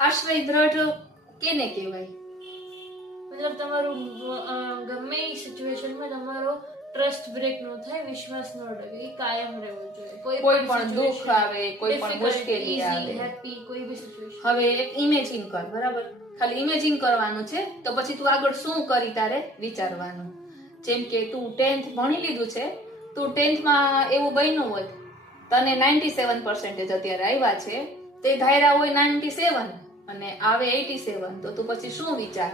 આશ્રય દ્રઢ કેને કહેવાય? મતલબ તમારું ગમે એ સિચ્યુએશનમાં તમારો ટ્રસ્ટ બ્રેક ન થાય, વિશ્વાસ ન ડગે, એ કાયમ રહેવો જોઈએ. કોઈ પણ દુઃખ આવે, કોઈ પણ મુશ્કેલી આવે, હેપી કોઈ બી સિચ્યુએશન. હવે એક ઇમેજિન કર, બરાબર? ખાલી ઇમેજિન કરવાનું છે, તો પછી તું આગળ શું કરી તારે વિચારવાનું. જેમ કે તું 10th ભણી લીધું છે, તું 10th માં એવું બન્યું હોય, તને 97% અત્યારે આવ્યા છે, તે ધાર્યા હોય 97 અને આવે 87, તો તું પછી શું વિચાર?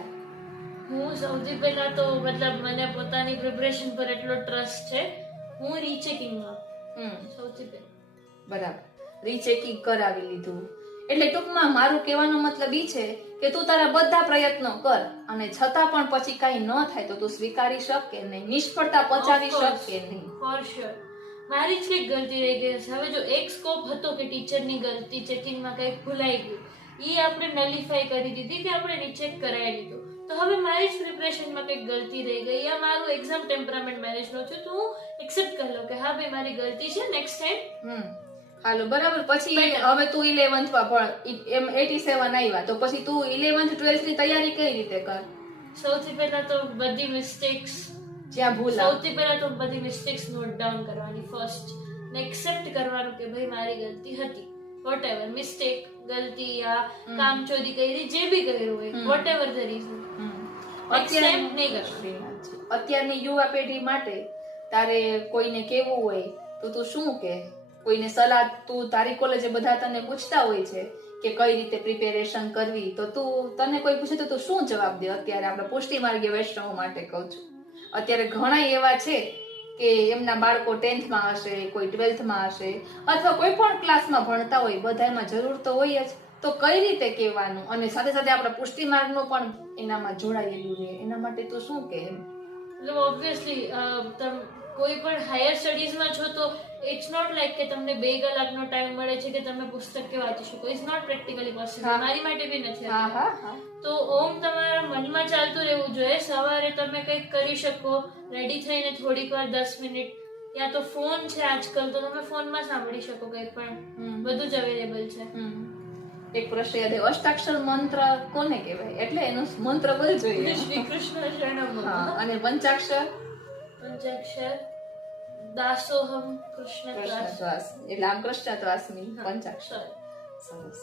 હું સૌથી પહેલા તો મતલબ મને પોતાની પ્રિપરેશન પર એટલો ટ્રસ્ટ છે, હું રીચેકિંગમાં સૌથી પહેલા. બરાબર, રીચેકિંગ કરાવી લીધું. એટલે ટૂંકમાં મારું કહેવાનો મતલબ ઈ છે કે તું તારા બધા પ્રયત્નો કર અને છતાં પણ પછી કાંઈ ન થાય તો તું સ્વીકારી શકે નહીં, નિષ્ફળતા પચાવી શકે નહીં. ફોર શ્યોર મારી જ કંઈક ગલતી રહી ગઈ હશે. હવે જો એક સ્કોપ હતો કે ટીચરની ગલતી, ચેકિંગમાં કંઈક ભૂલાઈ ગયું, એ આપણે નલિફાઈ કરી દીધી કે આપણે રીચેક કરાવી લીધું, તો હવે મારી જ પ્રિપરેશનમાં કંઈક ગલતી રહી ગઈ, યા મારું એક્ઝામ ટેમ્પરામેન્ટ મેનેજ ન થયું, તો હું એક્સેપ્ટ કરી લઉં કે હા ભાઈ મારી ગલતી છે, નેક્સ્ટ ટાઈમ. હાલો બરાબર. પછી હવે તું 11th માં ભણ, એમ 87 આવ્યા, તો પછી તું 11th 12th ની તૈયારી કઈ રીતે કર? સૌથી પહેલા તો બધી મિસ્ટેક્સ, જ્યાં ભૂલ સૌથી પહેલા તો બધી મિસ્ટેક્સ નોટ ડાઉન કરવાની ફર્સ્ટ, ને એક્સેપ્ટ કરવાનું કે ભાઈ મારી ગલતી હતી, વોટ એવર મિસ્ટેક, ગલતી યા કામચોરી કરી, જે બી કર્યું હોય, વોટ એવર ધ રીઝન, અત્યારની યુવા પેઢી માટે તારે કોઈને કેવું હોય તો તું શું કે? કોઈને સલાહ, તું તારી કોલેજે બધા તને પૂછતા હોય છે કે કઈ રીતે પ્રિપેરેશન કરવી, તો તને કોઈ પૂછે તો તું શું જવાબ દે? અત્યારે આપણે પુષ્ટિ માર્ગીય વૈષ્ણવ માટે કહું છું, અત્યારે ઘણા એવા છે કે એમના બાળકો 10th માં હશે, કોઈ 12th માં હશે, અથવા કોઈ પણ ક્લાસમાં ભણતા હોય, બધામાં જરૂર તો હોય જ, તો કઈ રીતે કહેવાનું? અને સાથે સાથે આપણા પુષ્ટિ માર્ગનું પણ એનામાં જોડાયેલું છે, એના માટે તું શું કહે? એટલે ઓબ્વિયસલી કોઈ પણ હાયર સ્ટડીઝમાં છો તો ઇટ્સ નોટ લાઈક કે તમને 2 કલાકનો ટાઈમ મળે છે કે તમે પુસ્તક વાંચી શકો, ઇટ્સ નોટ પ્રેક્ટિકલી પોસિબલ, મારી માટે બી નથી. તો ઓમ તમારા મનમાં ચાલતું રહેવું જોઈએ. સવારે તમે કંઈક કરી શકો, રેડી થઈને થોડીક વાર 10 મિનિટ, યા તો ફોન છે આજકાલ તો તમે ફોનમાં સાંભળી શકો કંઈ પણ, બધું જ અવેલેબલ છે. એક પ્રશ્ન યાદ આવ્યો, અષ્ટાક્ષર મંત્ર કોને કહેવાય? એટલે એનો મંત્ર બોલ જોઈએ. શ્રી કૃષ્ણ શરણમ. અને પંચાક્ષર? પંચાક્ષર દાસોહમ કૃષ્ણ ત્વાસ, એટલે આમ કૃષ્ણ ત્વાસમી પંચાક્ષર. સરસ.